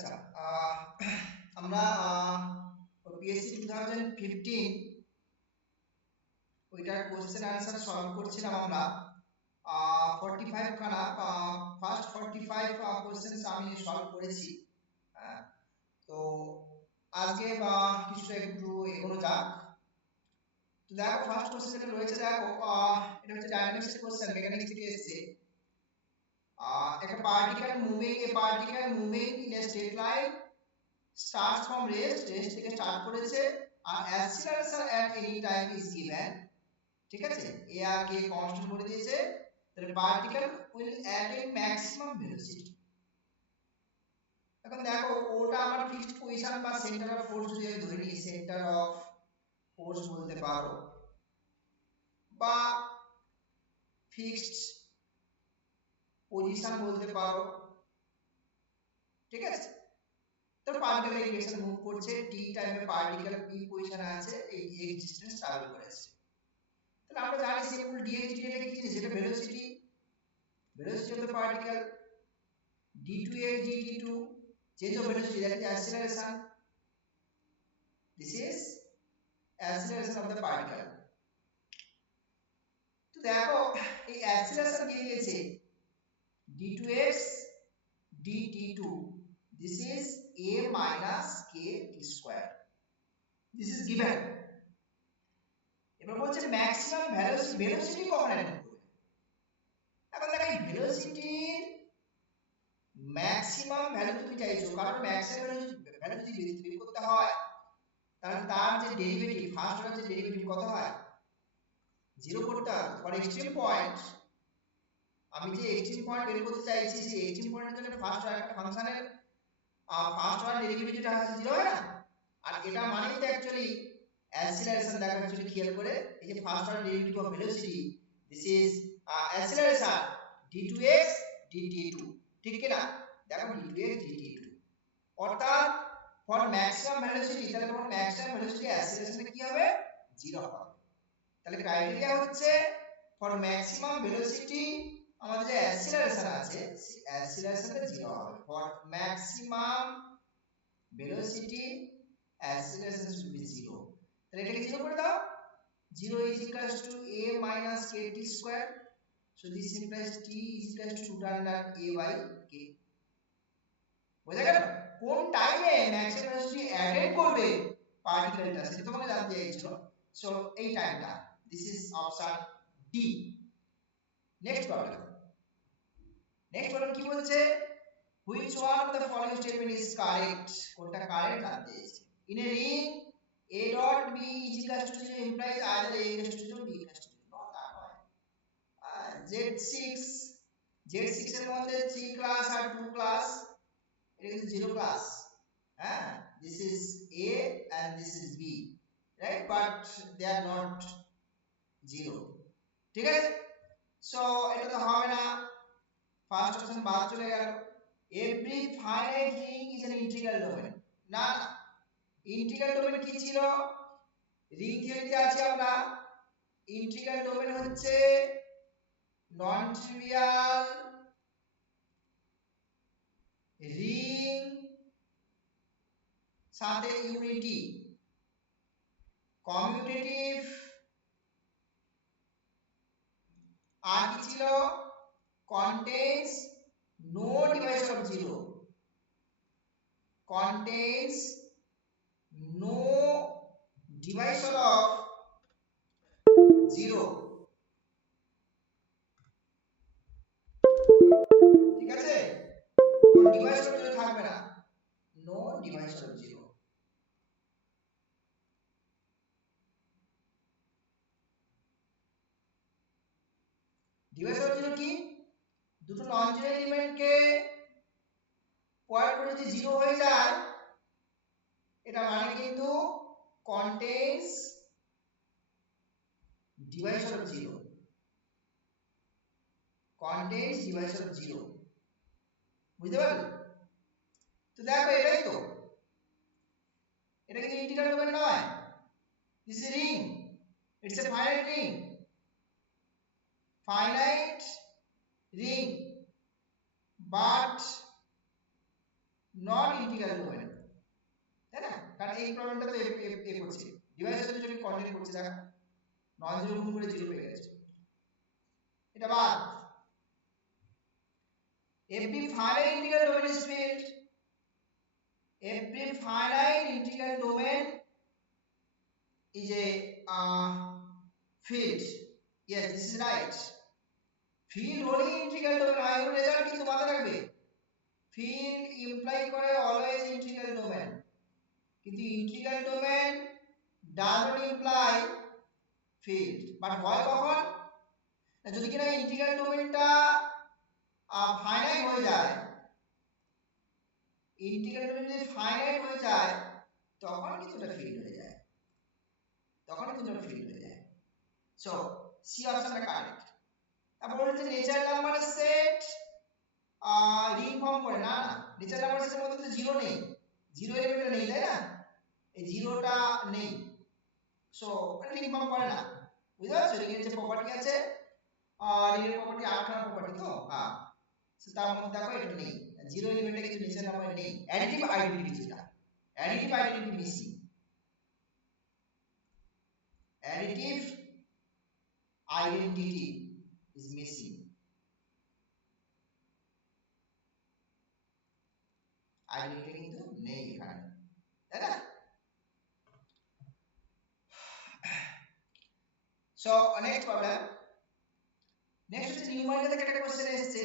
আচ্ছা, আমরা পিএসসি 2015 ওইটার কোশ্চেন আনসার সলভ করছিলাম আমরা। 45 খানা ফার্স্ট 45 কোশ্চেনস আমি সলভ করেছি। হ্যাঁ, তো আজকে কিছুটা একটু এগোনো যাক। তো দেখো ফার্স্ট কোশ্চেন যেটা রয়েছে, দেখো এটা হচ্ছে ডায়নামিক্স এর কোশ্চেন, মেকানিক্স থেকে এসেছে। একটা particle moving in a straight line starts from rest থেকে স্টার্ট করেছে, আর acceleration at any time is given। ঠিক আছে, এ আর কে কনস্ট্যান্ট করে দিয়েছে, তাহলে particle will attain maximum velocity। এখন দেখো ওটা আমার ফিক্সড পজিশন বা সেন্টার অফ ফোর্স যদি আমি ধরে নিই, সেন্টার অফ ফোর্স বলতে পারো, বা ফিক্সড পজিশন বলতে পারো। ঠিক আছে, তো পার্টিকেল এই ডিরেকশনে মুভ করছে, টি টাইমে পার্টিকেল পি পজিশনে আছে, এই ডিসটেন্স ট্রাভেল করেছে। তাহলে আমরা জানি সিম্পল dx dt কি জিনিস, এটা velocity of the particle, d2x dt2 change of velocity, that is acceleration, this is acceleration of the particle। তো দেখো এই acceleration দিয়ে দিয়েছে d2x dt2, this is a minus k t square, this is given। এবার বলছে maximum velocity কখন attain করবে। এখন দেখো এই ভেলোসিটির ম্যাক্সিমাম ভ্যালু তুমি চাইছো, কারণ ম্যাক্সিমাম ভ্যালু যদি বের করতে হয়, তাহলে তার যে ডেরিভেটিভ, ফার্স্ট অর্ডার যে ডেরিভেটিভ কত হয়, জিরো করতে হবে। ফর এক্সট্রিম পয়েন্ট, আমি যে এক্সট্রিম পয়েন্ট বের করতে চাইছি, সেই এক্সট্রিম পয়েন্টের জন্য ফার্স্ট অর্ডার একটা ফাংশনের ফার্স্ট অর্ডার ডেরিভেটিভ যেটা আছে জিরো হয় না, আর এটা মানেই তো অ্যাকচুয়ালি অ্যাক্সিলারেশন। দেখো অ্যাকচুয়ালি খেয়াল করে, এই যে first order derivative of velocity, this is acceleration d2x dt2, ঠিক কি না? দেখো d2x dt2, অর্থাৎ ফর ম্যাক্সিমাম ভেলোসিটি, তাহলে তোমার ম্যাক্সিমাম ভেলোসিটি অ্যাক্সিলারেশনটা কি হবে, জিরো হবে। তাহলে ক্রাইটেরিয়া হচ্ছে ফর ম্যাক্সিমাম ভেলোসিটি আমাদের যে অ্যাক্সিলারেশন আছে, অ্যাক্সিলারেশনটা জিরো হবে। For maximum velocity acceleration should be zero. তাহলে এটাকে জিরো করে দাও, zero is equals to a minus kt square, so this implies t is equals to root under a by k। বুঝা গেল কোন টাইমে ম্যাক্সিমাম ভেলোসিটি অ্যাটেইন করবে পার্টিকেলটা, সেটা তোমাকে জানতে চাইছিল। সো এই টাইমটা, this is option D. Next problem কি বলছে, which one of the following statement is correct, কোনটা কারেক্ট জানতে চাইছে। in a ring a dot b is equals to 0 implies either a equals to 0 b equals to 0, not that one। z6 এর মধ্যে 3 class আর 2 class, এটা কিন্তু 0 class. হ্যাঁ, this is a and this is b, right, but they are not 0। ঠিক আছে, so এটা তো হবে না, ফার্স্ট অপশন বাদ চলে গেল। Every finite ring is an integral domain, না না, ইন্টিগ্রাল ডোমেন কি ছিল, রিং থিওরিতে আছে আমরা, ইন্টিগ্রাল ডোমেন হচ্ছে নন ট্রিভিয়াল রিং সাথে ইউনিটি, কমিউটেটিভ, আর কি ছিল, contains no divisor of 0, contains no divisor of 0। ঠিক আছে, কোন ডিভাইসর যদি থাকবে না, নো ডিভাইসর অফ 0। ডিভাইসর অফ 0 কি, দুটো নন জিরো এলিমেন্টকে পয়েন্ট করে যদি 0 হয়ে যায়, এটা মানে কিন্তু contains divisor of 0, contains divisor of 0। বুঝতে পারলে? তো দেখো এটাই তো, এটা কিন্তু ইন্টিগ্রাল ডোমেন নয়, this is ring, it's a finite ring but non integral domain, তাই না? কারণ এই প্রবলেমটা তো এ করছে ডিভাইসের জন্য কন্টেন্ট করছে, দেখো নন জিরো গুণ করে জিরো পেয়ে গেছে, এটা বাদ। every finite integral domain is filled, every finite integral domain is a field, yes this is right, field হলে ইন্টিগ্রাল ডোমেন হয়, এর রেজাল্ট কিন্তু মাথায় রাখবে, field ইমপ্লাই করে অলওয়েজ ইন্টিগ্রাল ডোমেন, কিন্তু integral domain does not imply field, but হয় কখন, যদি কিনা ইন্টিগ্রাল ডোমেনটা ফাইনাইট হয়ে যায়, ইন্টিগ্রাল ডোমেন যদি ফাইনাইট হয়ে যায় তখন কিন্তু এটা ফিল্ড হয়ে যায়, তখন কিন্তু এটা ফিল্ড হয়ে যায়। সো সি অপশনটা কারেক্ট। তারপর হচ্ছে নেচার নাম্বার সেট রিইনফর্ম করে না, নেচার নাম্বার সেটের মধ্যে তো জিরো নেই, জিরো এলিমেন্ট নেই, তাই না? এই জিরোটা নেই, সো এটা রিইনফর্ম করে না, বুঝতে পারছো? রিংয়ের যে প্রপার্টি আছে, রিংয়ের প্রপার্টি 8 নম্বর প্রপার্টি, তো হ্যাঁ, সো তার মধ্যে দেখো এটা নেই, জিরো এলিমেন্টে কিছু নেচার নাম্বার নেই, অ্যাডিটিভ আইডেন্টিটি যেটা, additive identity missing, additive identity is missing, identity কিন্তু নেই এখানে, তাই না? সো নেক্সট প্রবলেম, নেক্সট হচ্ছে নিউমারিক্যাল থেকে একটা কোশ্চেন এসেছে,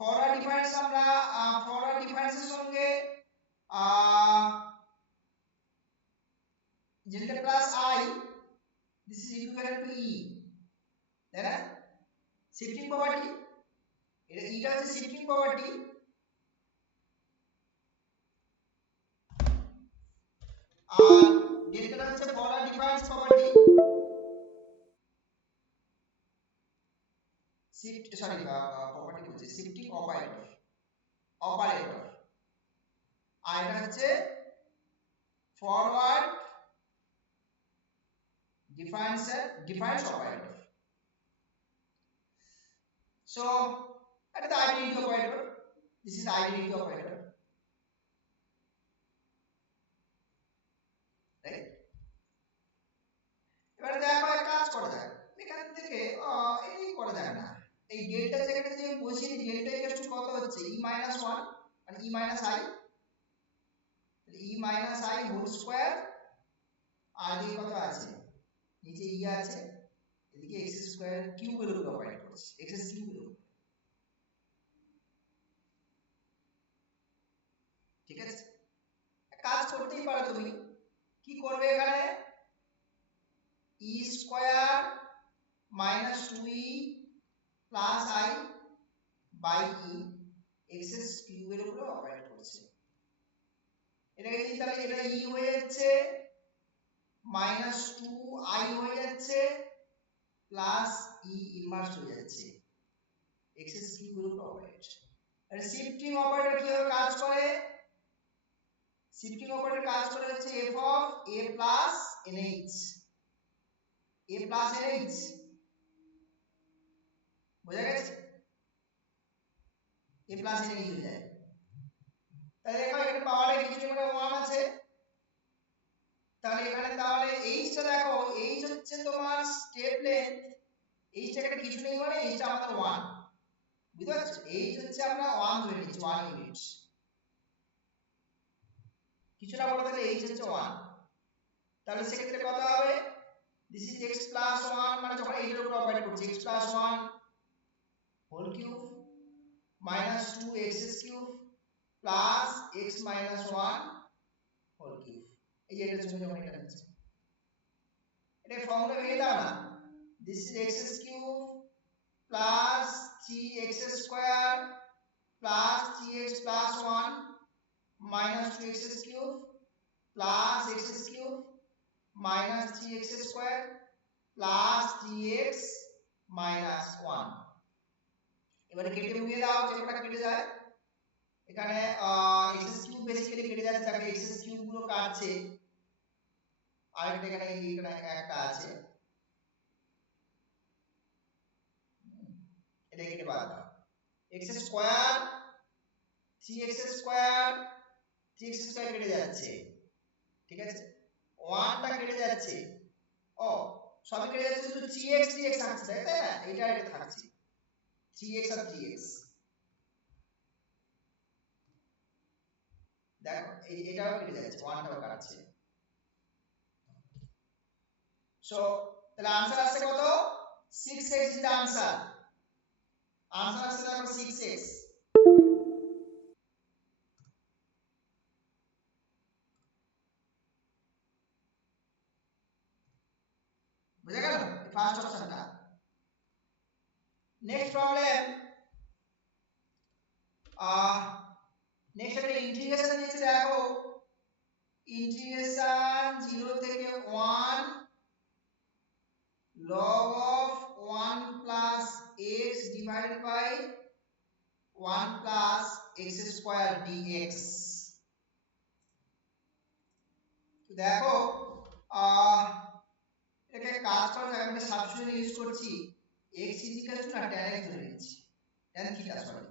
ফরওয়ার্ড ডিফারেন্স, আমরা ফরওয়ার্ড ডিফারেন্সের সঙ্গে delta plus I, this is equivalent to E, তাই না? শিফটিং প্রপার্টি, এটা হচ্ছে শিফটিং প্রপার্টি, আর ডেল্টাটা হচ্ছে forward difference property, shift sorry property বলছি, শিফটিং অপারেটর, অপারেটর, আর এটা হচ্ছে ফরওয়ার্ড ডিফারেন্স অপারেটর। সো এটা the identity operator, this is the identity operator, right? এবারে দেখো এক কাজ করা যায়, এখান থেকে এই করা যায় না, এই ডেল্টা জায়গাটা যে বসিয়ে ডেল্টা ইকুয়াল টু কত হচ্ছে e 1 আর e i, e i whole square, আর এই কত আছে নিচে e আছে, এদিকে x স্কয়ার কিউব এর উপর অপারেট করছে, x কিউব এর উপর, ঠিক আছে? কাজ করতেই পারো তুমি, কি করবে এখানে, e square minus 2e plus i by e, x cube এর উপর অপারেট করছে, এটাকে যদি তাহলে এটা e হয়ে যাচ্ছে মাইনাস 2i হয়ে যাচ্ছে প্লাস e ইনভার্স হয়ে যাচ্ছে, x কিউব এর উপর অপারেট। আর শিফটিং অপারেটর কিভাবে কাজ করে, শিফটিং অপারেটর কাজ করে হচ্ছে f of a plus nh, a plus nh, বোঝা গেছে? a প্লাস nh হয়ে যায়, তাহলে দেখো এখানে পাওয়ারে কিছু মানে 1 আছে, তাহলে এখানে তাহলে h টা দেখো, h হচ্ছে তোমার স্টেপ লেন্থ, h টা এখানে কিছু নেই মানে h টা আমাদের 1, বুঝতে পারছো? h হচ্ছে আমরা 1 ধরে নিচ্ছি, 1 ইউনিট, কিছু না বলতে গেলে h হচ্ছে 1, তাহলে সেক্ষেত্রে কত হবে, this is x plus 1, মানে যখন এই এর উপর অপারেট করছে x plus 1 whole cube minus 2x cube plus x minus 1 whole cube, এই যে এটা জন্য যখন এটা হচ্ছে, এটা ফর্মুলা ভেঙে দাও না, this is x cube plus 3x square plus 3x plus 1 minus 2x cube plus x cube minus 3x square plus 3x minus 1, এবারে কেটে উড়িয়ে দাও, যে কটা কেটে যায়, এখানে x কিউব বেসিক্যালি কেটে যাচ্ছে, তাহলে x কিউব গুলো কাটছে, আর এখানে একটা আছে, এটা কেটে বাদ দাও, x square 3x square 3x square কেটে যাচ্ছে, ঠিক আছে, 1টা কেটে যাচ্ছে, ও সবই কেটে যাচ্ছে, শুধু 3x dx থাকছে, তাই না, এটা থাকছে 3x আর 3x। দেখো এটাও কেটে যাচ্ছে, 1টাও কাটছে। সো তাহলে आंसर আসছে কত? 6x is the answer. Answer আসছে দেখো 6x। বুঝা গেল ফার্স্ট অপশনটা। নেক্সট প্রবলেম, নেক্সট একটা ইন্টিগ্রেশন দিয়েছে, দেখো ইন্টিগ্রেশন 0 থেকে 1 log of 1 plus x divided by 1 plus x square dx। তো দেখো এটাকে কাজ করার জন্য একটা সাবস্টিটিউশন ইউজ করছি, x tan x ধরে নিচ্ছি, tan theta sorry,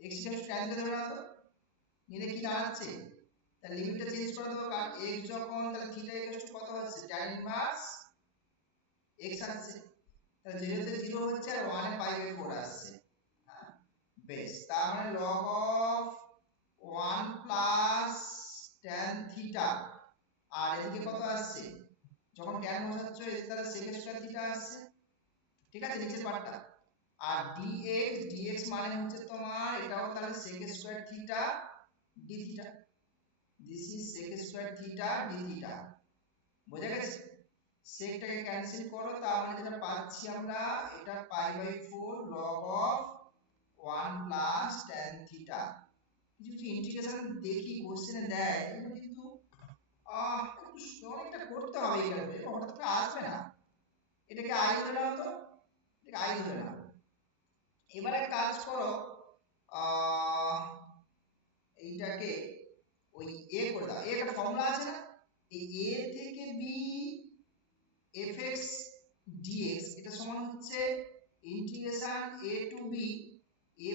x tan theta ধরে নাও তো, নিলে কি দাঁড়াচ্ছে, তাহলে লিমিটটা চেঞ্জ করে দেবো, কারণ x যখন, তাহলে থিটা কত হচ্ছে, tan ইনভার্স x আসছে, তাহলে 0 তে 0 হচ্ছে আর 1 এ পাই বাই 4 আসছে। হ্যাঁ বেশ, তার মানে log of 1 plus tan theta, আর এদিকে কত আসছে, যখন tan বসাচ্ছ এদিকে তাহলে sec স্কয়ার থিটা আসছে, ঠিক আছে, নিচের পার্টটা, আর dx মানে হচ্ছে তোমার এটাও তাহলে sec square theta d theta, this is sec square theta d theta. বোঝা গেছে, সেকটাকে ক্যান্সেল করো, তার মানে যেটা পাচ্ছি আমরা, এটা pi by 4 log of 1 plus tan theta. কিছু কিছু ইন্টিগ্রেশন দেখি কোশ্চেনে দেয়, এগুলো কিন্তু একটু অনেকটা করতে হবে, এগুলো হঠাৎ করে আসবে না। এটাকে আই ধরে নাও তো, এটাকে আই ধরে নাও। এবারে কাজ করো, এইটাকে ওই এ করে দাও, এর একটা ফর্মুলা আছে না, এই a থেকে b fx dx, এটা সমান হচ্ছে integration a to b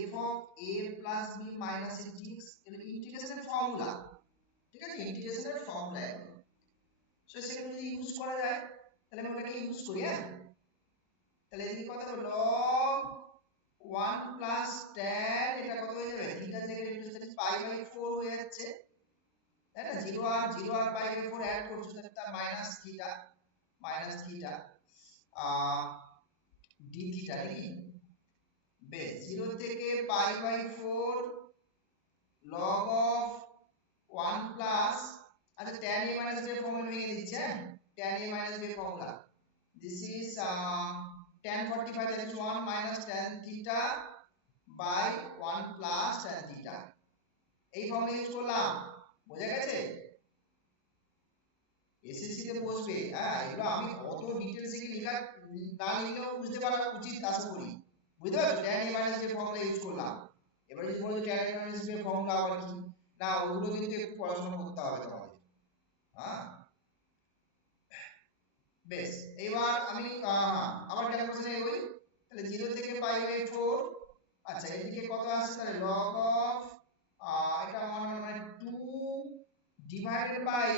f of a plus b minus a dx, এটা ইন্টিগ্রেশনের ফর্মুলা, ঠিক আছে, ইন্টিগ্রেশনের ফর্মুলা একদম। সো সেটা যদি ইউজ করা যায়, তাহলে আমি ওটাকে ইউজ করি। হ্যাঁ, তাহলে এদিকে কত হবে, log 1 plus tan, এটা কত হয়ে যাবে, থিটা থেকে রেডিউস পাই বাই 4 হয়ে যাচ্ছে, তাই না, 0 আর পাই বাই 4 অ্যাড করছো, তাহলে তার মাইনাস থিটা d থিটা নাকি, বেশ 0 থেকে pi by 4 log of 1 plus, আচ্ছা tan a minus b formula ভেঙে দিচ্ছি, হ্যাঁ, tan a minus b formula, this is tan 45, that is 1 minus tan theta by 1 plus tan theta, এই formula use করলাম। বোঝা গেছে, এসএসসি তে বসবে, হ্যাঁ, এগুলো আমি অত ডিটেইলস এ লেখা না লিখলেও বুঝতে পারা উচিত আশা করি, বুঝতে পারছো, tan a minus b formula use করলাম। এবার যদি বলো tan a minus b formula আবার কি, না ওগুলো কিন্তু একটু পড়াশোনা করতে হবে তোমাদের। হ্যাঁ বেশ, এবার আমি আবার ক্যালকুলেশনে এগোই, তাহলে 0 থেকে পাই বাই 4, আচ্ছা এদিকে কত আসছে, তাহলে log of এটা মানে 2 divided by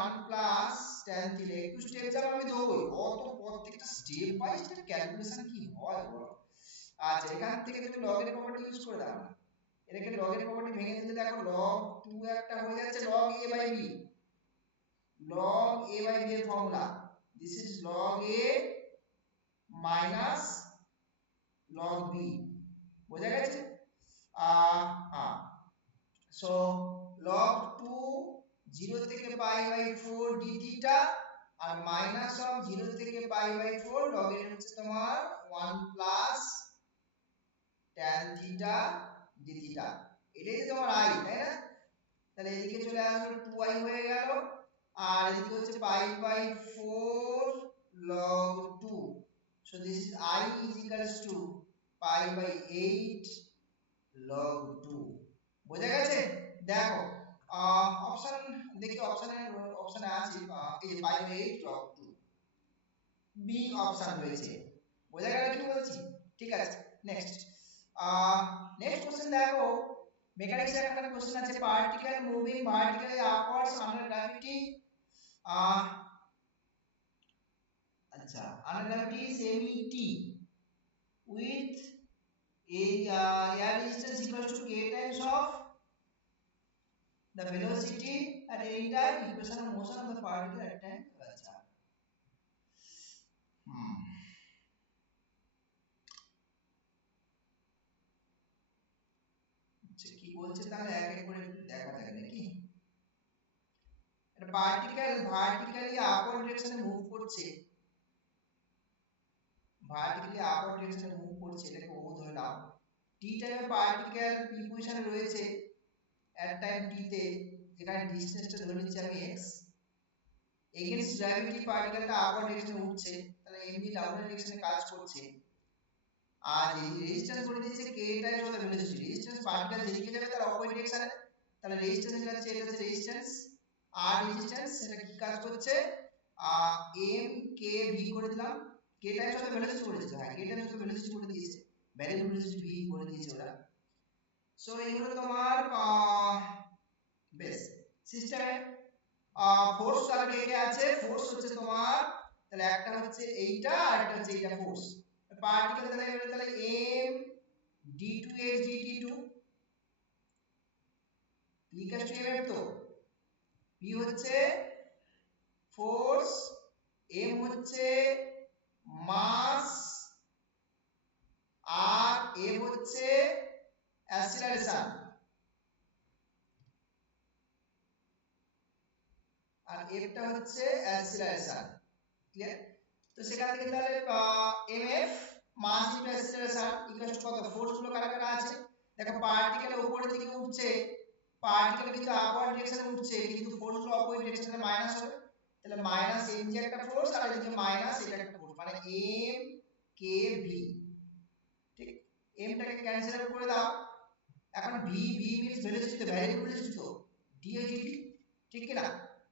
1 plus tan theta, একটু স্টেপ যাব আমি দেবই, অত প্রত্যেকটা স্টেপ বাই স্টেপ ক্যালকুলেশন কি হয় বলো। আচ্ছা এখান থেকে তুমি লগ এর প্রপার্টি ইউজ করে দাও না, এটাকে লগ এর প্রপার্টি ভেঙে দিলে দেখো log 2 একটা হয়ে যাচ্ছে log a by b, log a by b এর formula, this is log a minus log b। বোঝা গেছে, so log 2 0 থেকে পাই বাই 4 d থিটা, আর মাইনাস অফ 0 থেকে পাই বাই 4 log এর হচ্ছে তোমার 1 plus tan theta d theta, এটাই তোমার i, তাই না, তাহলে এদিকে চলে আসলো 2i হয়ে গেল, আর এদিকে হচ্ছে পাই by 4 log 2, so this is I is equals to pi by 8 log 2। বোঝা গেছে, দেখো অপশন দেখি, অপশনে আছে এই যে pi by 8 log 2, B option রয়েছে। বোঝা গেল কি বলছি, ঠিক আছে। নেক্সট নেক্সট কোশ্চেন দেখো, মেকানিক্স এর একটা কোশ্চেন আছে particle moving vertically upwards under gravity আচ্ছা under gravity MET with air resistance equals to k times of the velocity at any time equation of motion of the particle at time আচ্ছা কি বলছে তাহলে এক এক করে দেখা যাবে নাকি একটা পার্টিকেল ভার্টিক্যালি আপওয়ার্ড ডিরেকশনে মুভ করছে ভার্টিক্যালি আপওয়ার্ড ডিরেকশনে মুভ করছে এটাকে ও ধরে নাও টি টাইমে পার্টিকেল পি পজিশনে রয়েছে এট টাইম টি তে যেখানে ডিসটেন্সটা ধরে নিচ্ছি আমি x এগেইনস্ট গ্র্যাভিটি পার্টিকেলটা আপওয়ার্ড ডিরেকশনে উঠছে তাহলে এমনি ডাউনওয়ার্ড ডিরেকশনে কাজ করছে আর এই রেজিস্ট্যান্স বলে দিয়েছে k Times of the velocity resistance particle যেদিকে যাবে তার অপোজিট ডিরেকশনে তাহলে রেজিস্ট্যান্স এটা হচ্ছে রেজিস্ট্যান্স আর রেজিস্ট্যান্স সেটা কি কাজ করছে m k v করে দিলাম k Times of the velocity বলেছে হ্যাঁ k Times of the velocity বলে দিয়েছে ভ্যারিয়েবল ভেলোসিটি v বলে দিয়েছে ওরা সো এগুলো তোমার বেস সিস্টেমে ফোর্স তাহলে কে আছে ফোর্স হচ্ছে তোমার তাহলে একটা হচ্ছে এইটা আর একটা হচ্ছে এইটা ফোর্স পার্টিকেল তাহলে m d2x dt2 p = mf তো p হচ্ছে ফোর্স m হচ্ছে মাস আর m হচ্ছে অ্যাক্সিলারেশন আর f টা হচ্ছে অ্যাক্সিলারেশন ক্লিয়ার তো সেখান থেকে তাহলে mf mass into acceleration equal to কত ফোর্স গুলো কারা কারা আছে দেখো পার্টিকেল উপরের দিকে উঠছে পার্টিকেল কিন্তু আপওয়ার্ড ডিরেকশনে উঠছে কিন্তু ফোর্স গুলো অপোজিট ডিরেকশনে মাইনাস হবে তাহলে মাইনাস m যে একটা ফোর্স আর এদিকে মাইনাস এটা একটা ফোর্স মানে m k v ঠিক m টাকে ক্যান্সেল আউট করে দাও এখন v মিন্স ভেলোসিটি তো ভ্যারিয়েবল ভেলোসিটি তো dx dt ঠিক কি না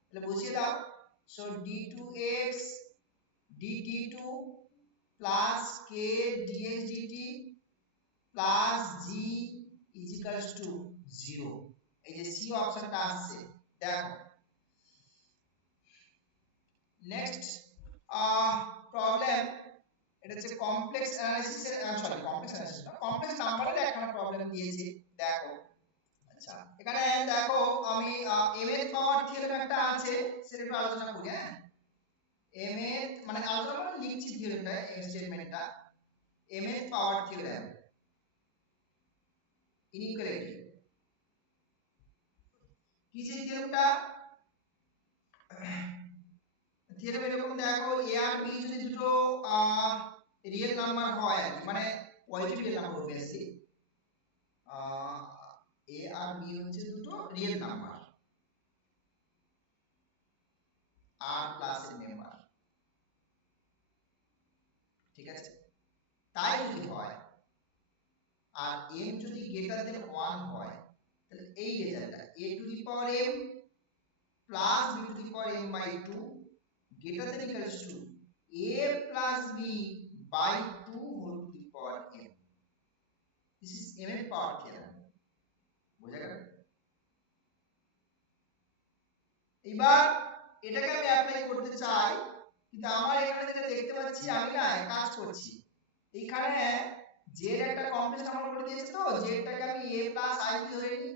তাহলে বসিয়ে দাও so d2x dt2 plus k dx dt plus g is equals to 0 এই যে c অপশনটা আসছে দেখো নেক্সট প্রবলেম এটা হচ্ছে কমপ্লেক্স অ্যানালিসিস এর সরি কমপ্লেক্স অ্যানালিসিস না কমপ্লেক্স নাম্বারের একটা প্রবলেম দিয়েছে দেখো আচ্ছা এখানে দেখো আমি mth পাওয়ার থিওরেম একটা আছে সেটা একটু আলোচনা করি হ্যাঁ mth মানে আলোচনা করে লিখছি থিওরেমটা এই স্টেটমেন্টটা mth পাওয়ার থিওরেম ইনইকুয়ালিটি কি যে থিওরেমটা থিওরেম এরকম দেখো a আর b যদি দুটো রিয়েল নাম্বার হয় আর কি মানে positive real number obviously a আর b হচ্ছে দুটো রিয়েল নাম্বার আর প্লাস এর মেম্বার ঠিক আছে তাই যদি হয় আর m যদি গ্রেটার দেন 1 হয় তাহলে এই রেজাল্টটা a to the power m plus b to the power m by 2 greater than equals to a plus b by 2 whole to the power m. This is mth power theorem. বোঝা গেল এবার এটাকে আমি apply করতে চাই কিন্তু আমার এখানে যেটা দেখতে পাচ্ছি আমি না কাজ করছি এইখানে z একটা কমপ্লেক্স নাম্বার করে দিয়েছে তো z টাকে আমি a plus i ধরে নিই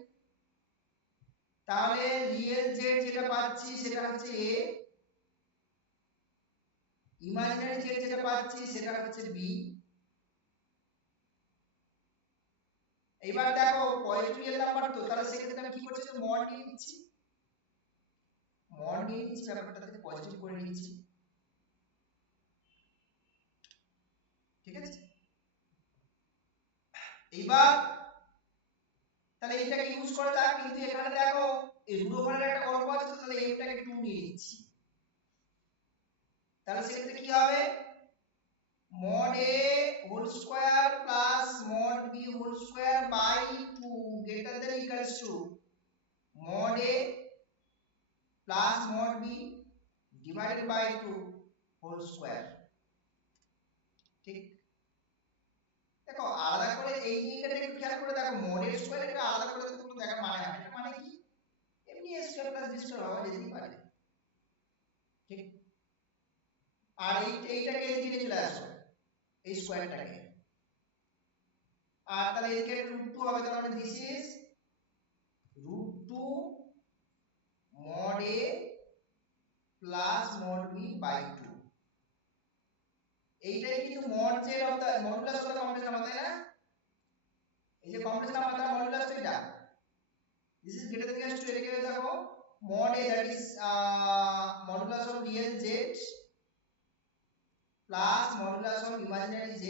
তাহলে রিয়েল z যেটা পাচ্ছি সেটা হচ্ছে a ইমাজিনারি z যেটা পাচ্ছি সেটা হচ্ছে b এবার দেখো পজিটিভ রিয়েল নাম্বার তো তাহলে সেক্ষেত্রে আমি কি করছি মড নিয়ে নিচ্ছি ব্যাপারটাকে পজিটিভ করে নিচ্ছি ঠিক আছে এইবার তাহলে এটাকে ইউজ করে দাও কিন্তু এখানে দেখো এই রুট ওভারের একটা গল্প আছে তো তাহলে এইটাকে 2 নিয়ে নিচ্ছি তাহলে সেক্ষেত্রে কি হবে mod a whole square plus mod b whole square by 2 greater than equals to mod a plus mod b divided by 2 whole square ঠিক দেখো আলাদা করে এই জায়গাটা একটু খেয়াল করে দেখো mod এর স্কয়ার এটা আলাদা করে দেখো রেজিস্টার হওয়া যেতেই পারে, ঠিক। আর এইটাকে এদিকে চলে আসো, এই স্কয়ারটাকে, আর তাহলে এদিকে √2 হবে, তার মানে this is √2 mod a plus mod b by 2। এইটাই কিন্তু mod z of the modulus of the complex number, তাই না? এই যে কমপ্লেক্স নাম্বার তার মডুলাস তো এটা, this is greater than equal to এটাকে দেখো mod a, that is modulus of real z plus modulus of imaginary z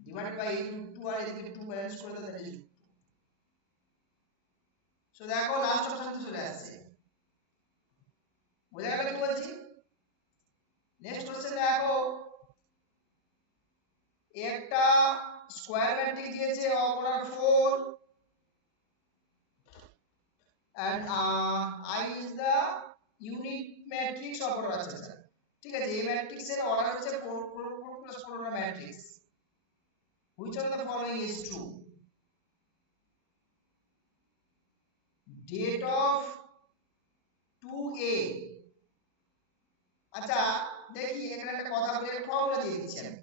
divided by √2, আর এদিকে 2 ব্যালেন্স করে দাও, that is 2। সো দেখো লাস্ট অপশন তো চলে আসছে, বোঝা গেল কি বলছি? নেক্সট কোশ্চেন দেখো, একটা স্কয়ার ম্যাট্রিক্স দিয়েছে of order 4 and I is the unit matrix of order আছে স্যার, ঠিক আছে। এই ম্যাট্রিক্সের অর্ডার হচ্ছে 4 plus 4 order matrix, which of the following is true? Date of 2a, আচ্ছা দেখি এখানে একটা কথা বলে ফর্মুলা দিয়ে দিচ্ছি আমি,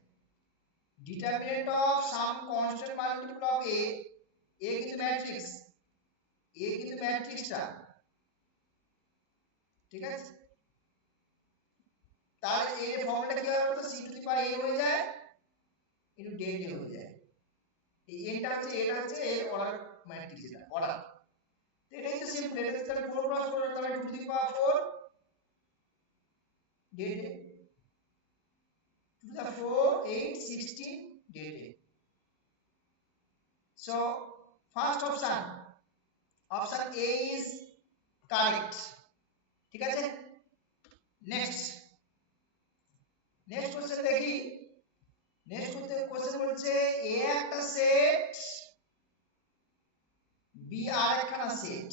determinant of some constant multiple of a, a কিন্তু ম্যাট্রিক্স, a কিন্তু ম্যাট্রিক্সটা, ঠিক আছে। তাহলে এর ফর্মুলাটা কি হবে বলতো, c two the power a হয়ে যায় ইনটু ডেট a হয়ে যায়। এই এটা হচ্ছে এর অর্ডার ম্যাট্রিক্স, এটা অর্ডার। তো এটা কিন্তু সিম্পল, এটা তাহলে 4 plus 4 তাহলে 2 to the power 4 det a, 2 to the 4 8 16 det a। So first option A is correct, ঠিক আছে। নেক্সট কোশ্চেন দেখি, নেক্সট কোশ্চেন বলছে a একটা সেট, b আর একখানা সেট,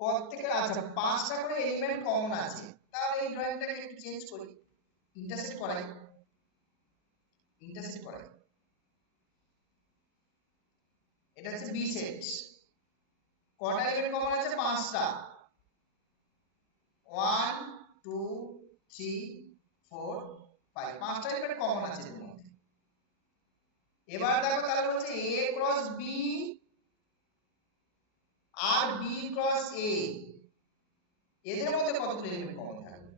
প্রত্যেকের আচ্ছা 5টা করে এলিমেন্ট কমন আছে। তাহলে এই ড্রয়িংটাকে একটু চেঞ্জ করি, ইন্টারসেক্ট করাই, এটা হচ্ছে b সেট, কটা এলিমেন্ট কমন আছে? 5টা, 1 2 3 4 5, 5টা এলিমেন্ট কমন আছে এর মধ্যে। এবার দেখো তাহলে বলছে a ক্রস b আর b ক্রস a, এদের মধ্যে কতগুলো এলিমেন্ট কমন থাকবে?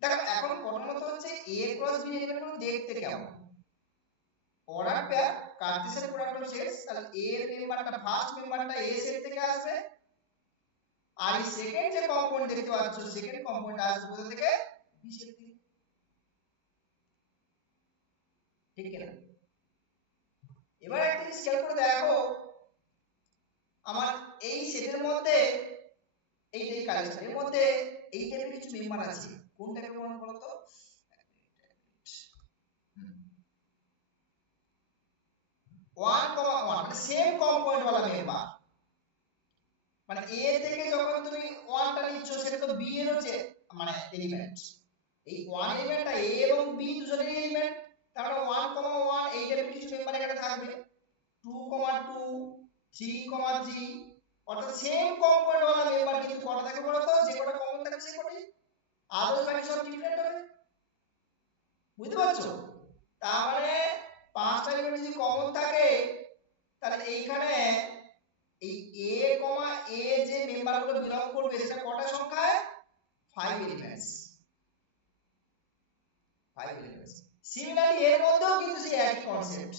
দেখো এখন প্রথমত হচ্ছে a ক্রস b এলিমেন্টগুলো দেখতে কেমন, অর্ডার পেয়ার কার্টেসিয়ান প্রোডাক্ট হলো শেষ, তাহলে a এর মেম্বারটা ফার্স্ট মেম্বারটা a সেট থেকে আসবে, আর এই সেকেন্ড যে কম্পাউন্ড দেখতে পাচ্ছ সেকেন্ড কম্পাউন্ড আসবে কোথা থেকে? b সেট থেকে, ঠিক কি না? এবার একটা জিনিস খেয়াল করে দেখো, আমার এই সেটের মধ্যে এইটাই কালেকশন, এর মধ্যে এই টাইপের কিছু মেম্বার আছে, কোন টাইপের মেম্বার বলো তো? 1,1 মানে সেম কম্পাউন্ড वाला মেম্বার, মানে a থেকে যখন তুমি 1টা নিচ্ছ সেটা তো b এর হচ্ছে মানে এলিমেন্ট, এই 1 এলিমেন্টটা a এবং b দুজনেরই এলিমেন্ট, তার মানে 1,1 এই টাইপের কিছু মেম্বার এখানে থাকবে, 2,2 3,3, অর্থাৎ সেম কম্পাউন্ড वाला মেম্বার কিন্তু কটা থাকে বলো তো? যে কটা কমন থাকে সেই কটাই, আদার্স বাকি সব ডিফারেন্ট হবে, বুঝতে পারছো? তার মানে 5টা এলিমেন্ট যদি কমন থাকে তাহলে এইখানে এই a, a যে মেম্বারগুলো বিলং করবে সেটা কটা সংখ্যায়? 5 এলিমেন্টস, 5 এলিমেন্টস। সিমিলারলি এর মধ্যেও কিন্তু সেই একই কনসেপ্ট,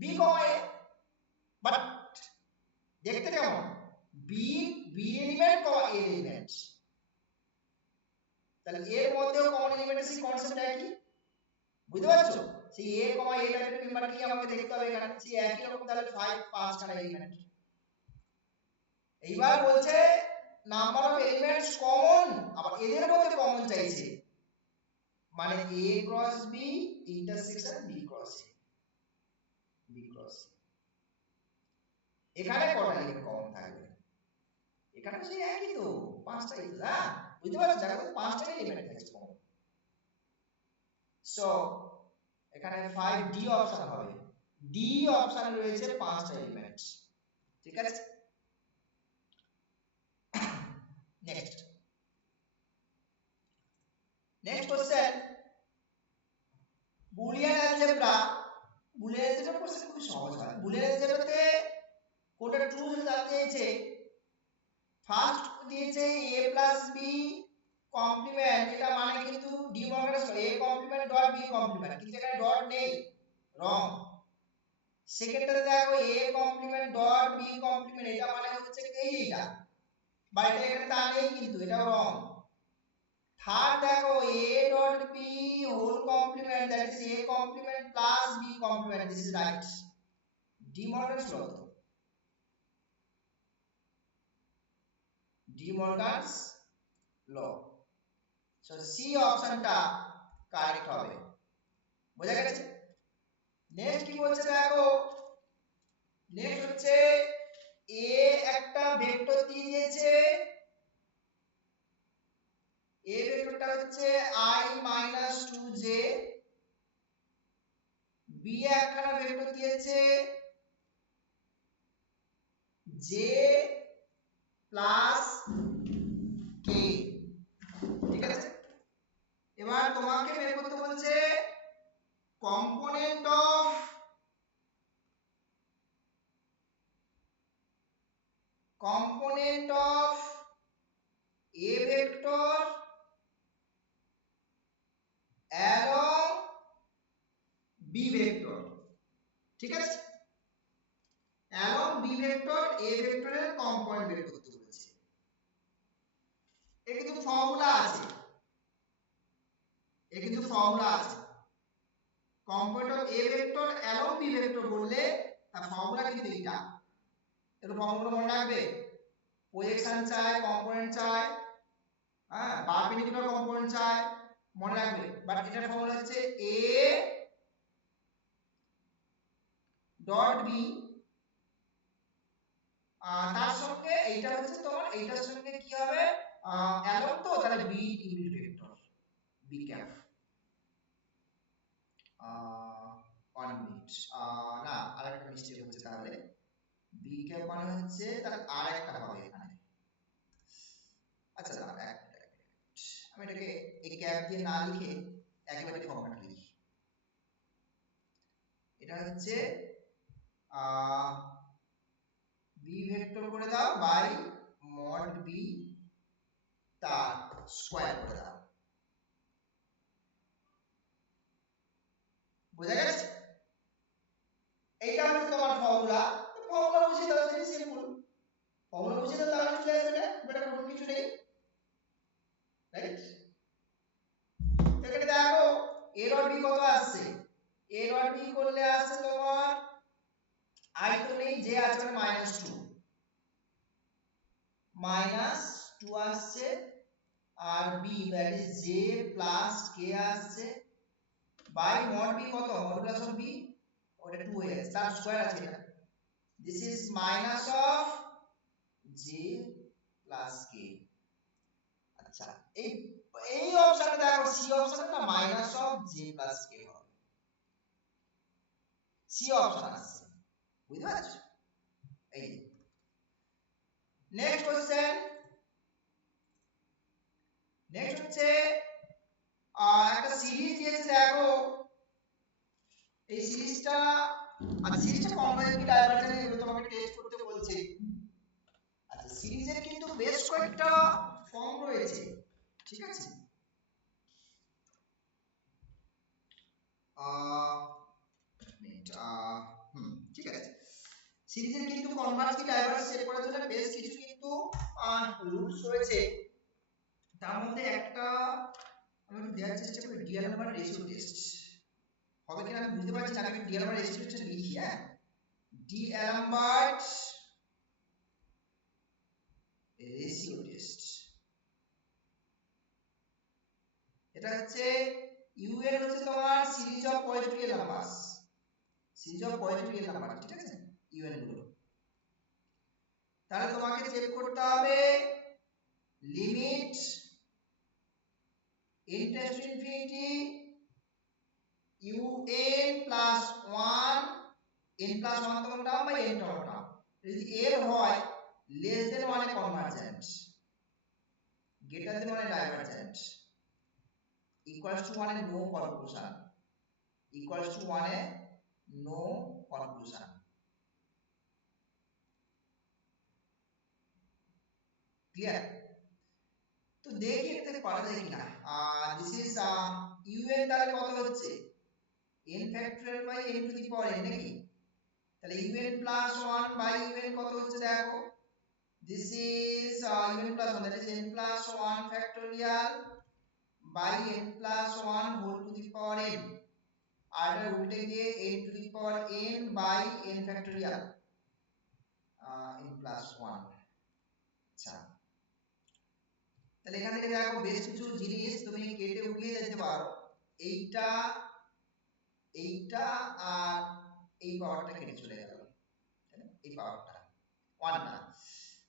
b, a, বাট দেখতে কেমন? b এলিমেন্ট, a এলিমেন্ট, তাহলে এর মধ্যেও কমন এলিমেন্টের সেই কনসেপ্ট একই, বুঝতে পারছো? সেই a, a টাইপের মেম্বার কি আমাকে দেখতে হবে এখানে, সেই একই রকম, তাহলে 5 খানা এলিমেন্ট। এইবার বলছে নাম্বার অফ এলিমেন্টস কমন, আবার এদের মধ্যে কমন চাইছে, মানে a cross b intersection b cross a, এখানে কটা এলিমেন্ট কমন থাকবে? এখানে সেই একই তো, 5টাই তো, না? বুঝতে পারছো? দেখো 5টা এলিমেন্ট থাকছে কমন। সো এখানে 5d অপশন হবে, d অপশনে রয়েছে 5টা এলিমেন্ট, ঠিক আছে। Next question, Boolean algebra. Boolean algebra question খুব সহজ হয়। বুলিয়ান অ্যালজেব্রাতে কোনটা ট্রু সেটা জানতে চাইছে। ফার্স্ট দিয়েছে a প্লাস b কমপ্লিমেন্ট, এটা মানে কিন্তু ডি মর্গানের law, a complement dot b complement, কিন্তু এখানে ডট নেই, রং। সেকেন্ডটাতে দেখো a complement dot b complement, এটা মানে হচ্ছে এইটা, বা এটা এখানে তা নেই, কিন্তু এটাও রং। থার্ড দেখো a dot b whole complement, that is a complement plus b complement, this is right, De Morgan's law, De Morgan's law. So C অপশনটা কারেক্ট হবে। বোঝা গেছে? নেক্সট কি বলছে দেখো, নেক্সট হচ্ছে a একটা ভেক্টর দিয়ে দিয়েছে, a ভেক্টরটা হচ্ছে I - 2j, b একখানা ভেক্টর দিয়েছে j প্লাস k, ঠিক আছে। এবার তোমাকে বের করতে বলছে component of a vector along b vector, ঠিক আছে। along b vector a ভেক্টরের কম্পোনেন্ট বের করতে বলেছে। এর কিন্তু ফর্মুলা আছে, component of a vector along b vector বললে তার ফর্মুলা কিন্তু এটা। একটু ফর্মুলা মনে রাখবে, প্রজেকশন চাই, কম্পোনেন্ট চাই, হ্যাঁ, পারপেন্ডিকুলার কম্পোনেন্ট চাই, মনে রাখবে। বাট এটার ফর্মুলা হচ্ছে a ডট b, তার সঙ্গে এইটা হচ্ছে তোমার, এইটার সঙ্গে কি হবে, অ্যালং, তো তাহলে b unit vector, b cap. 1 minute, না আরেকটা মিস্টেক হচ্ছে, তাহলে b ক্যাপ মানে হচ্ছে তার আরেকটা হবে এখানে। আচ্ছা দাঁড়াও, আমি এটাকে এই ক্যাপ দিয়ে না লিখে একেবারে ফর্মুলা লিখি। এটা হচ্ছে b ভেক্টর করে দাও বাই মড b তার স্কয়ার করে দাও। বোঝা গেছে? এইটা হচ্ছে তোমার ফর্মুলা। ফর্মুলা বুঝে দাও, ভেরি সিম্পল। ফর্মুলা বুঝে দাও, তাহলে চলে আসবে, এটা কোনো কিছু নেই, রাইট? এখানে দেখো a ডট b কত আসছে, a ডট b করলে আসছে তোমার i তো নেই, j আছে মানে -2 আসছে, আর b that is j plus k আসছে, বাই মড b কত, মডুলাস অফ b ওটা 2 হয়ে যাচ্ছে, তার স্কয়ার আছে এটা, this is minus of j plus k। আচ্ছা, এই এই অপশনটা দেখো, সি অপশন না minus of j plus k হবে, সি অপশন আছে, বুঝতে পারছো? এই নেক্সট কোশ্চেন, নেক্সট হচ্ছে একটা সিরিজ দিয়েছে দেখো, এই সিরিজটা, আর সিরিজটা কনভারজেন্ট ডাইভারজেন্ট এগুলো তোমাকে টেস্ট করতে বলছে। আচ্ছা, সিরিজের কিন্তু বেশ কয়েকটা ফর্ম রয়েছে, ঠিক আছে। ঠিক আছে, সিরিজের কিন্তু কনভার্জ কি ডাইভারজ চেক করার জন্য বেশ কিছু কিন্তু রুলস রয়েছে। তার মধ্যে একটা আমি একটু দেওয়ার চেষ্টা করি, ডিএলএমআর রেশিও টেস্ট হবে কিনা আমি বুঝতে পারছি না, আমি ডিএলএমআর রেশিও টেস্ট লিখি। হ্যাঁ, ডিএলএমআর রেশিও টেস্ট, এটা হচ্ছে ইউএন হচ্ছে তোমার series of positive real numbers, series of positive real number, ঠিক আছে, ইউএন গুলো। তাহলে তোমাকে চেক করতে হবে limit n tends to infinity un plus 1, n plus 1 তম টার্ম বাই n তম টার্ম, যদি n হয় less than 1 A convergent, greater than 1 A divergent, equals to 1 A no conclusion, equals to 1 A no conclusion. Clear? তো দেখি এটাতে পারা যায় কিনা। দিস ইজ un তাহলে কত হচ্ছে n factorial by n to the power n নাকি, তাহলে un প্লাস 1 বাই un কত হচ্ছে দেখো, this is un plus 1, that is n plus 1 factorial by n plus 1 whole to the power n, আর এটা উল্টে গিয়ে n to the power n by n factorial n plus 1। আচ্ছা তাহলে এখান থেকে দেখো বেশ কিছু জিনিস তুমি কেটে উড়িয়ে দিতে পারো, এইটা এইটা আর এই পাওয়ারটা কেটে চলে গেল, এই পাওয়ারটা 1 না,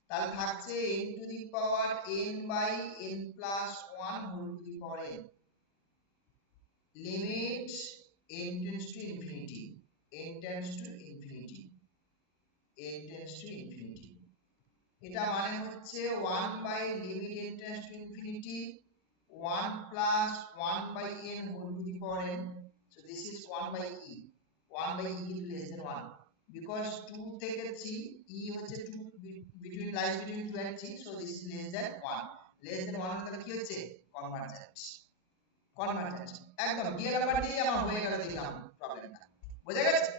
তাহলে থাকছে n to the power n by n plus 1 whole to the power n, limit n tends to infinity, n tends to infinity, n tends to infinity, এটা মানে হচ্ছে 1 by limit n tends to infinity 1 plus 1 by n whole to the power n, so this is 1 by e, 1 by e is less than 1 because 2 থেকে 3 e হচ্ছে 2 between lies between 2 and 3, so this is less than 1, less than 1 তাহলে কি হচ্ছে convergent, convergent একদম DL number দিয়ে আমার হয়ে গেল, দিলাম প্রবলেমটা বোঝা গেছে।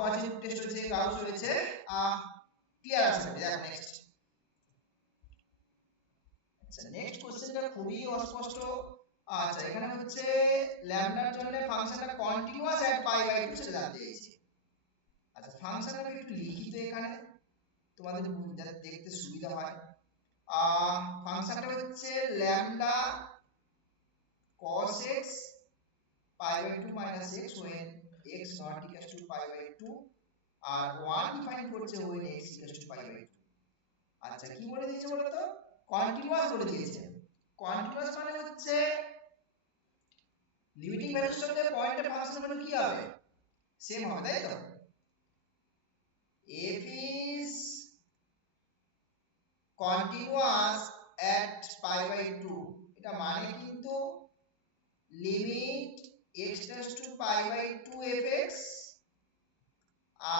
পজিটিভ টেস্ট হচ্ছে, গাউস হয়েছে, ক্লিয়ার আছে। দেখো নেক্সট, আচ্ছা নেক্সট কোশ্চেনটা খুবই অস্পষ্ট। আচ্ছা এখানে হচ্ছে ল্যামডার জন্য ফাংশনটা কন্টিনিউয়াস এট পাই বাই 2 সেটা জানতে চাইছে। আচ্ছা ফাংশনটা একটু লিখি তো এখানে তোমাদের যাতে দেখতে সুবিধা হয়। ফাংশনটা হচ্ছে lambda cos x pi by 2 minus x when x not equals to pi by 2 আর 1 ডিফাইন করছে when x equals to pi by 2। আচ্ছা কি বলে দিয়েছে বলো তো, কন্টিনিউয়াস বলে দিয়েছে। কন্টিনিউয়াস মানে হচ্ছে লিমিটিং ভ্যালুর সঙ্গে পয়েন্টের ফাংশন ভ্যালু কি হবে, সেম হবে, তাই তো। f is continuous at pi by 2, এটা মানে কিন্তু limit x tends to pi by 2 fx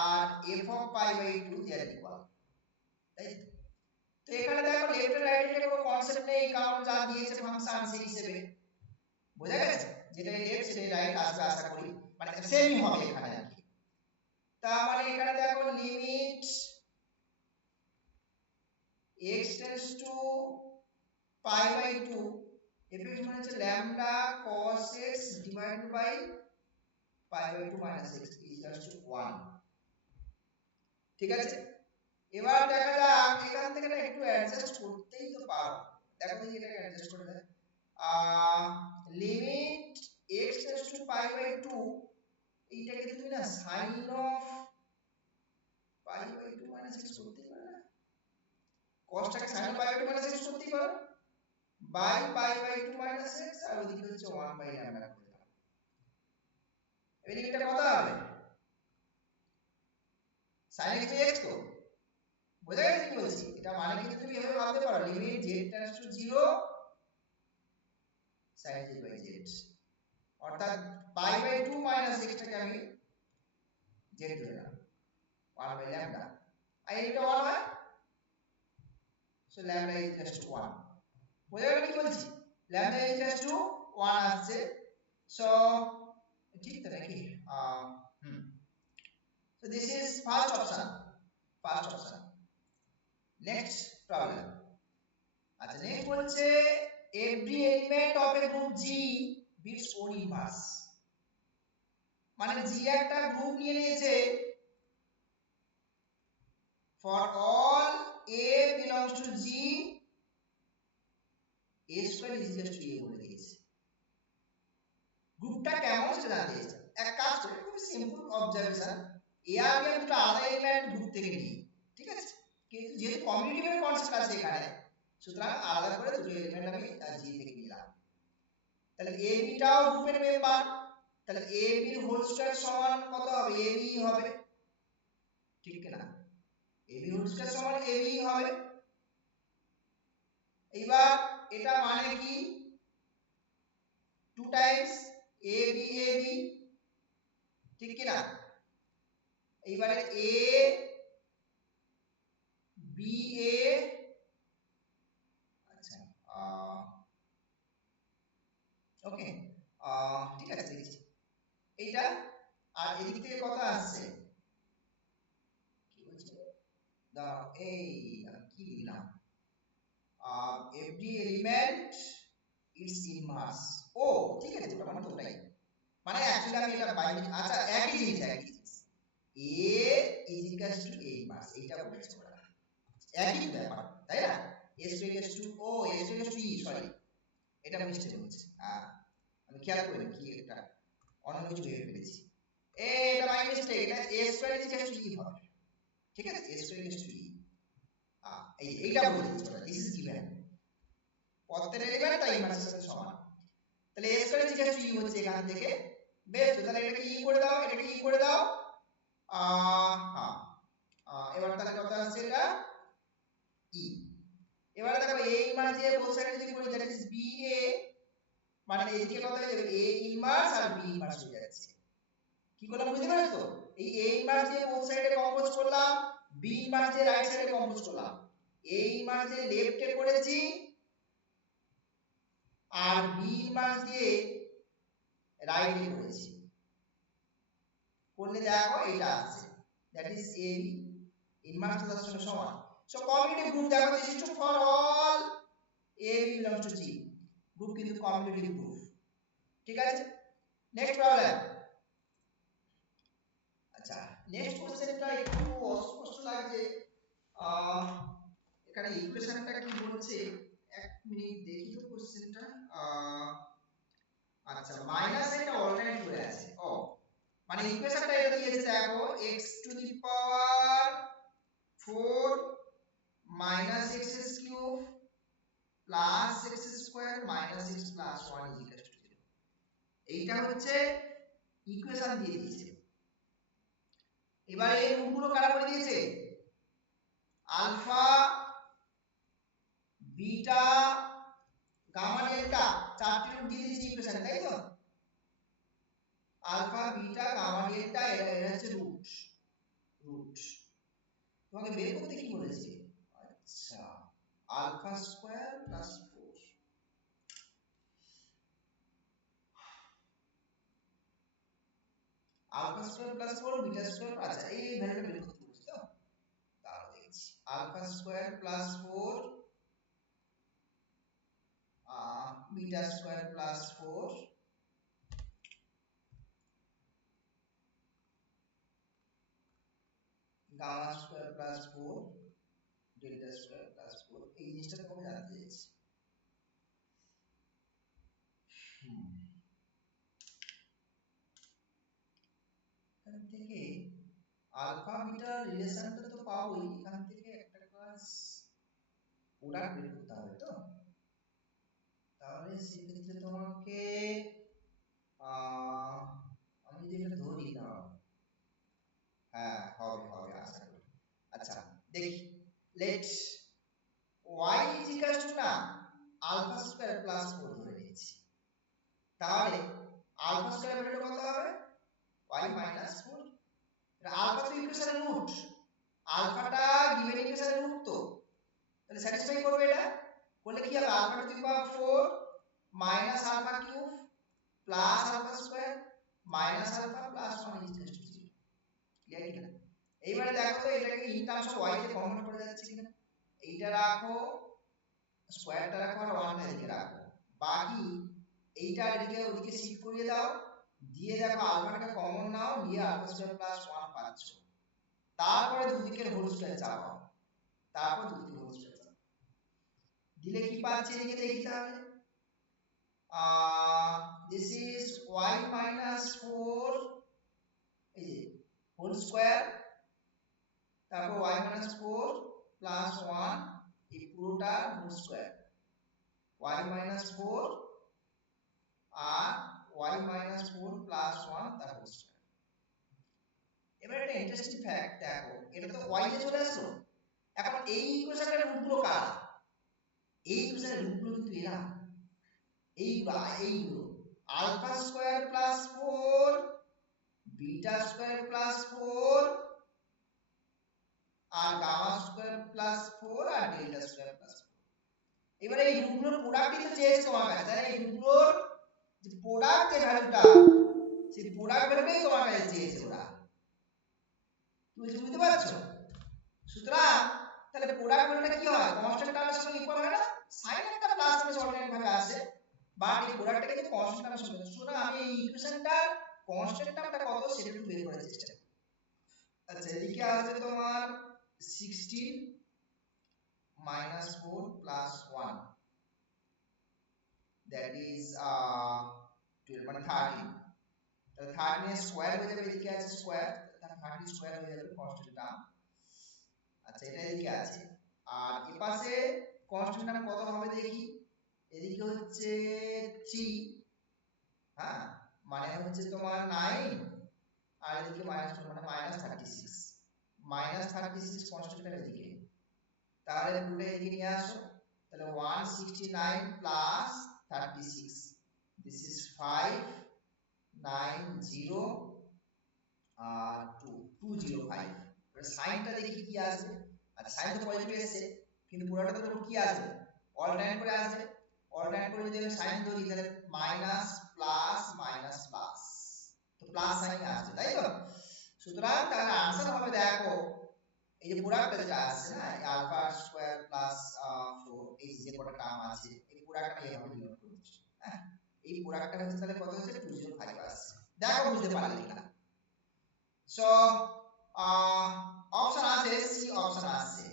আর f of pi by 2 they are equal, তাই তো। এখানে দেখো লেফট এর রাইট এর কোনো কনসেপ্ট নেই, কারণ যা দিয়েছে ফাংশন সেই হিসেবে বোঝা গেছে, যেটাই লেফট সেটাই রাইট আসবে আশা করি, মানে সেমই হবে এখানে আর কি। তার মানে এখানে দেখো limit x tends to pi by 2 fx মানে হচ্ছে lambda cos x divided by pi by 2 minus x is equals to 1, ঠিক আছে। এবার দেখা যাক এখান থেকে না একটু অ্যাডজাস্ট করতেই তো পারো, দেখো দেখি এটাকে অ্যাডজাস্ট করে দেয়। Limit x tends to pi by 2, এইটাকে তুমি না sin of pi by 2 minus x করতে পারো না, cosটাকে sin of pi by 2 minus x করতে পারো by pi by 2 minus x আর ওদিকে হচ্ছে 1 by lambda করে দাও, এদিকে এটা কত হবে sin x by x, তো বোঝা গেছে কি বলছি। এটা মানে কিন্তু তুমি এভাবে ভাবতে পারো limit z tends to 0 sin z by z, অর্থাৎ pi by 2 minus x টাকে আমি z ধরে নিলাম 1 by lambda, আর এটা 1 হয়, so lambda is equal to 1, বোঝা গেল কি বলছি, lambda is equal to 1 আসছে, so ঠিক তো নাকি। so this is first option, first option। next problem, আচ্ছা নেক্সট বলছে every element of a group G beats own inverse, মানে G একটা গ্রুপ নিয়ে নিয়েছে for all A belongs to G A square is equal to A বলে দিয়েছে। গ্রুপটা কেমন সেটা জানতে চাইছে, এক কাজ করে খুব সিম্পল অবজারভেশন, A আর B দুটো আলাদা এলিমেন্ট গ্রুপ থেকে নিই, ঠিক আছে, কিন্তু যেহেতু কমিউনিটিভ কনসেপ্ট আছে এখানে, সুতরাং আলাদা করে দুটো এলিমেন্ট আমি G থেকে নিলাম। তাহলে A B টাও গ্রুপের মেম্বার, তাহলে A B এর হোল স্কয়ার সমান কত হবে, A B হবে, ঠিক কি না? ab হোল স্কয়ার সমান ab হবে। এবার এটা মানে কি 2 টাইমস ab ab, ঠিক কি না? এইবারে a b a, আচ্ছা ওকে ঠিক আছে দেখছি এইটা। আর এদিক থেকে কত আসছে কি বলছে দাঁড়াও, এই কি দিলাম every element is inverse, ও ঠিক আছে ওটা মানে তো ওটাই, মানে অ্যাকচুয়ালি আমি এটা বাইরে, আচ্ছা একই জিনিস a is equals to a inverse, এইটা বলেছে ওরা, একই তো ব্যাপার তাই না? s to equals to o, s to equals to e, sorry এটা মিস্টেক হচ্ছে, আমি খেয়াল করিনি কি একটা অন্য কিছু ভেবে ফেলেছি, এটা বাই মিস্টেক, এটা s square is equals to e হবে, ঠিক আছে? s square is equals to e, এইটা বলে দিচ্ছি ওরা, দিস ইজ গিভেন, প্রত্যেকটা এলিমেন্ট তাই ইনভার্সের সাথে সমান, তাহলে s square is equals to e হচ্ছে এখান থেকে, বেশ, তাহলে এটাকে e করে দাও, এটাকে e করে দাও, হ্যাঁ এবার তাহলে কত আসছে এটা e। এবারে দেখো a ইনভার্স দিয়ে বোথ সাইডে যদি করি দ্যাট ইজ ba, মানে এদিকে কত হয়ে যাবে a ইনভার্স আর b ইনভার্স হয়ে যাচ্ছে, কি করলাম বুঝতে পারছো তো? এই a ইনভার্স দিয়ে বোথ সাইডে কম্পোজ করলাম, b ইনভার্স দিয়ে রাইট সাইডে কম্পোজ করলাম, a ইনভার্স দিয়ে লেফটে করেছি আর b ইনভার্স দিয়ে রাইটে করেছি, করলে দেখো এটা আসছে দ্যাট ইজ ab ইনভার্স তার সঙ্গে সমান। সো কমিউটেটিভ গ্রুপ দেখো this is true for all ab belongs to g, group কিন্তু কমিউটেটিভ গ্রুপ, ঠিক আছে? নেক্সট প্রবলেম, আচ্ছা নেক্সট কোশ্চেনটা একটু অস্পষ্ট লাগছে, এখানে ইকুয়েশনটা কি বলছে এক মিনিট দেখি তো কোশ্চেনটা, আচ্ছা মাইনাস এটা অল্টারনেট করে আছে, ও মানে ইকুয়েশনটা এটা দিয়েছে দেখো x two the power 4 minus x cube plus x square minus x plus 1 is equal to 0, এইটা হচ্ছে ইকুয়েশন দিয়ে দিয়েছে। এবার এই রূপগুলো কারা করে দিয়েছে, আলফা বিটা গামা ডেল্টা, চারটি রূপ দিয়ে দিয়েছে ইকুয়েশনে, তাই তো? আলফা বিটা গামা ডেল্টা এরা হচ্ছে রুট, রুট তোমাকে বের করতে কি বলেছে, আচ্ছা alpha square plus 4, alpha square plus 4 beta square, আচ্ছা এই ভ্যালুটা বের করতে বলেছে তো, তাহলে দেখছি alpha square plus 4 beta square plus 4 gamma square plus 4 delta square plus 4, এই জিনিসটা তোমাকে জানতে চাইছি। এখান থেকে আলফা বিটা রিলেশনটা তো পাবোই, এখান থেকে একটা ক্লাস প্রোডাক্ট বের করতে হবে তো, তাহলে সেক্ষেত্রে তোমাকে আমি যদি এটা ধরি না, হ্যাঁ হবে হবে আশা করি। আচ্ছা দেখি, let y is equal to না আলফা স্কয়ার প্লাস 4 ধরে নিয়েছি, তাহলে আলফা স্কয়ার ভ্যালুটা কত হবে y মাইনাস 4, এটা আলফা তো ইকুয়েশনের রুট, আলফাটা গিভেন ইকুয়েশনের রুট, তো তাহলে স্যাটিসফাই করবে এটা, করলে কি হবে alpha to the power 4 minus alpha cube plus alpha square minus alpha plus 1 is equal to 0, clear কি না? এইবারে দেখো তো এটাকে ইন টার্মস অফ y তে কনভার্ট করা যাচ্ছে কিনা, এইটা রাখো স্কয়ারটা রাখো আর 1 টা এদিকে রাখো, বাকি এইটা এদিকে ওদিকে শিফট করিয়ে দাও, দিয়ে দেখো আলফাটাকে কমন নাও, নিয়ে আলফা স্কয়ার প্লাস 1 পাচ্ছ, তারপরে দুদিকের হোল স্কয়ার চাপাও, তারপর দুদিকের হোল স্কয়ার চাপাও, দিলে কি পাচ্ছি এদিকে দেখতে হবে, this is y minus 4 এই যে হোল স্কয়ার, তারপর y minus 4 প্লাস 1 এই পুরোটা হোল স্কয়ার, y minus 4 আর y minus 4 প্লাস 1 তার হোল স্কয়ার। এবারে একটা ইন্টারেস্টিং ফ্যাক্ট দেখো, এটা তো y তে চলে আসলো। এখন এই ইকুয়েশনটার রুটগুলো কারা? এই ইকুয়েশনের রুটগুলো কিন্তু এরা, এইগুলো alpha square plus 4, beta square plus 4, আর গামা স্কয়ার প্লাস 4, আর ডেল্টা স্কয়ার প্লাস 4। এবারে এই রুটগুলোর প্রোডাক্টই তো চেয়েছে তোমার কাছে, তাই এই রুটগুলোর যে প্রোডাক্ট যে ভ্যালুটা, সেই প্রোডাক্ট ভ্যালুটাই তোমার কাছে চেয়েছে ওরা। তুমি বুঝতে পারছো? সুতরাং তাহলে প্রোডাক্ট ভ্যালুটা কি হয়, কনস্ট্যান্ট টার্মের সঙ্গে ইকুয়াল হয় না? সাইন একটা প্লাস টার্মে অল্টারনেট ভাবে আসে, বাট এই প্রোডাক্টটা কিন্তু কনস্ট্যান্ট টার্মের সঙ্গে। সুতরাং আমি এই ইকুয়েশনটার কনস্ট্যান্ট টার্মটা কত সেটা একটু বের করার চেষ্টা করি। আচ্ছা, এদিকে আসবে তোমার 16 minus 4 plus 1, that is 12 মানে 13। তাহলে 13 এর স্কয়ার হয়ে যাবে, এদিকে আছে স্কয়ার, তাহলে 13 স্কয়ার হয়ে যাবে কনস্ট্যান্ট টার্ম। আচ্ছা, এটা এদিকে আছে, আর এই পাশে কনস্ট্যান্ট টার্ম কত হবে দেখি। এদিকে হচ্ছে 3, হ্যাঁ, মানে হচ্ছে তোমার 9, আর এদিকে মাইনাস মানে -36, -36 কনস্ট্যান্ট টার্ম এদিকে। তাহলে পুরো এদিকে নিয়ে আসো, তাহলে 169 প্লাস 36, দিস ইজ 590 আর 205। সাইনটা দেখি কি আসবে। আচ্ছা, সাইন তো পজিটিভ এসেছে, কিন্তু পুরোটা তো কি আসবে, অল্টারনেট করে আসবে। অল্টারনেট করে যদি আমি সাইন ধরি তাহলে মাইনাস প্লাস মাইনাস প্লাস, তো প্লাস সাইন আসবে, তাই তো? সুতরাং তাহলে आंसर হবে, দেখো এই যে প্রোডাক্টটা যেটা আসছে না, আলফা স্কয়ার প্লাস 4, এই যে কটা টার্ম আছে, এই প্রোডাক্টটা এইভাবে ডিনোট করছি। হ্যাঁ, এই প্রোডাক্টটা হচ্ছে তাহলে কত হচ্ছে, 205 আসছে। দেখো বুঝতে পারলে কিনা। সো অপশন আছে, সি অপশন আছে।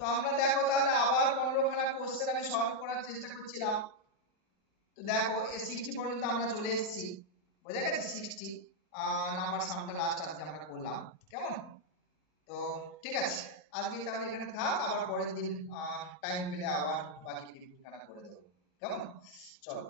তো আমরা দেখো তাহলে আবার 15 খানা কোশ্চেন আমি সলভ করার চেষ্টা করছিলাম। তো দেখো এই 60 পর্যন্ত আমরা চলে এসেছি, বোঝা গেছে? 60 নাম্বার সামটা লাস্ট আজকে আমরা করলাম, কেমন? তো ঠিক আছে, আজকে তাহলে এখানে থাক, আবার পরের দিন টাইম পেলে আবার বাকি 50 খানা করে দেবো, কেমন? চলো।